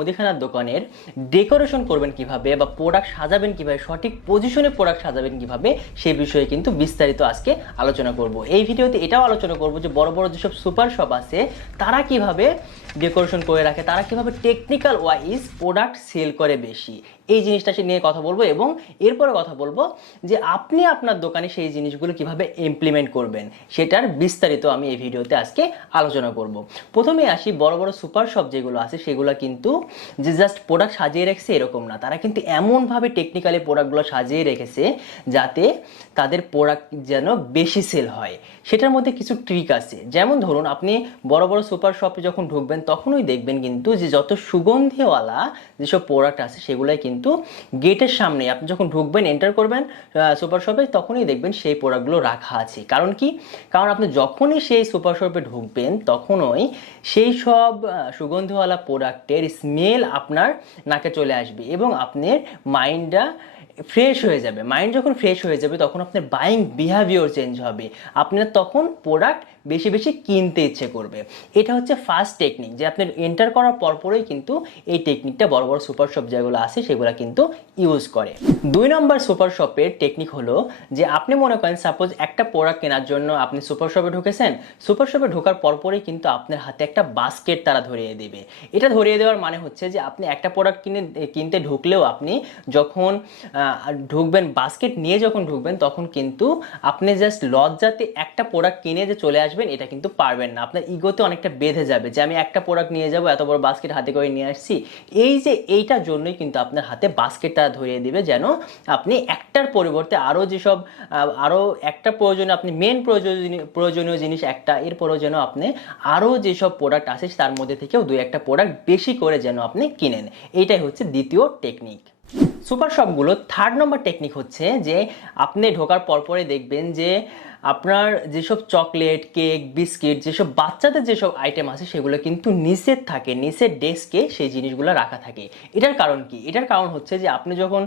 মুদিখানার দোকানের ডেকোরেশন করবেন কীভাবে বা প্রোডাক্ট সাজাবেন কীভাবে, সঠিক পজিশনে প্রোডাক্ট সাজাবেন কীভাবে সেই বিষয়ে কিন্তু বিস্তারিত আজকে আলোচনা করব। এই ভিডিওতে এটাও আলোচনা করব যে বড় বড় যেসব সুপার শপ আছে, তারা কীভাবে ডেকোরেশন করে রাখে, তারা কীভাবে টেকনিক্যাল ওয়াইজ প্রোডাক্ট সেল করে বেশি। এই জিনিসটা নিয়ে কথা বলব এবং এরপরে কথা বলব যে আপনি আপনার দোকানে সেই জিনিসগুলো কীভাবে ইমপ্লিমেন্ট করবেন, সেটার বিস্তারিত আমি এই ভিডিওতে আজকে আলোচনা করব। প্রথমে আসি বড় বড় সুপার শপ যেগুলো আছে, সেগুলো কিন্তু যে জাস্ট প্রোডাক্ট সাজিয়ে রেখেছে এরকম না। তারা কিন্তু এমনভাবে টেকনিক্যালি প্রোডাক্টগুলো সাজিয়ে রেখেছে যাতে তাদের প্রোডাক্ট যেন বেশি সেল হয়। সেটার মধ্যে কিছু ট্রিক আছে। যেমন ধরুন, আপনি বড় বড় সুপার শপে যখন ঢুকবেন, তখনই দেখবেন কিন্তু যে যত সুগন্ধিওয়ালা যেসব প্রোডাক্ট আছে, সেগুলাই কিন্তু গেটের সামনে আপনি যখন ঢুকবেন এন্টার করবেন সুপার শপে তখনই দেখবেন সেই প্রোডাক্টগুলো রাখা আছে। কারণ কি? কারণ আপনি যখনই সেই সুপার শপে ঢুকবেন, তখনই সেই সব সুগন্ধিওয়ালা প্রোডাক্টের স্মেল আপনার নাকে চলে আসবে এবং আপনার মাইন্ডটা ফ্রেশ হয়ে যাবে। মাইন্ড যখন ফ্রেশ হয়ে যাবে, তখন আপনার বাইং বিহেভিয়ার চেঞ্জ হবে। আপনার তখন প্রোডাক্ট বেশি বেশি কিনতে ইচ্ছে করবে। এটা হচ্ছে ফার্স্ট টেকনিক যে আপনি এন্টার করার পরপরই কিন্তু এই টেকনিকটা বড় বড় সুপার শপ যেগুলো আছে, সেগুলো কিন্তু ইউজ করে। দুই নম্বর সুপার শপের টেকনিক হলো যে আপনি মনে করেন সাপোজ একটা প্রোডাক্ট কেনার জন্য আপনি সুপার শপে ঢুকেছেন সুপার শপে ঢোকার পরপরই কিন্তু আপনার হাতে একটা বাস্কেট তারা ধরিয়ে দেবে। এটা ধরিয়ে দেওয়ার মানে হচ্ছে যে আপনি একটা প্রোডাক্ট কিনে, কিনতে ঢুকলেও আপনি যখন ঢুকবেন বাস্কেট নিয়ে যখন ঢুকবেন, তখন কিন্তু আপনি জাস্ট লজ্জাতে একটা প্রোডাক্ট কিনে যে চলে আসবেন, এটা কিন্তু পারবেন না। আপনার ইগোতে অনেকটা বেঁধে যাবে যে আমি একটা প্রোডাক্ট নিয়ে যাব, এত বড় বাস্কেট হাতে করে নিয়ে আসছি। এই যে এইটার জন্যই কিন্তু আপনার বাস্কেটটা ধরিয়ে দিবে যেন আপনি একটার পরিবর্তে আরও যেসব আরও একটা প্রয়োজনীয়, আপনি মেন প্রয়োজনীয় প্রয়োজনীয় জিনিস একটা, এরপরও যেন আপনি আরও যেসব প্রোডাক্ট আছে তার মধ্যে থেকেও দু একটা প্রোডাক্ট বেশি করে যেন আপনি কিনেন। এইটাই হচ্ছে দ্বিতীয় টেকনিক সুপার শপগুলো থার্ড নম্বর টেকনিক হচ্ছে যে আপনি ঢোকার পরপরে দেখবেন যে আপনার যেসব চকলেট কেক বিস্কিট যেসব বাচ্চাদের যেসব আইটেম আছে সেগুলো কিন্তু নিচের থাকে নিচের ডেস্কে সেই জিনিসগুলো রাখা থাকে। এটার কারণ কি? এটার কারণ হচ্ছে যে আপনি যখন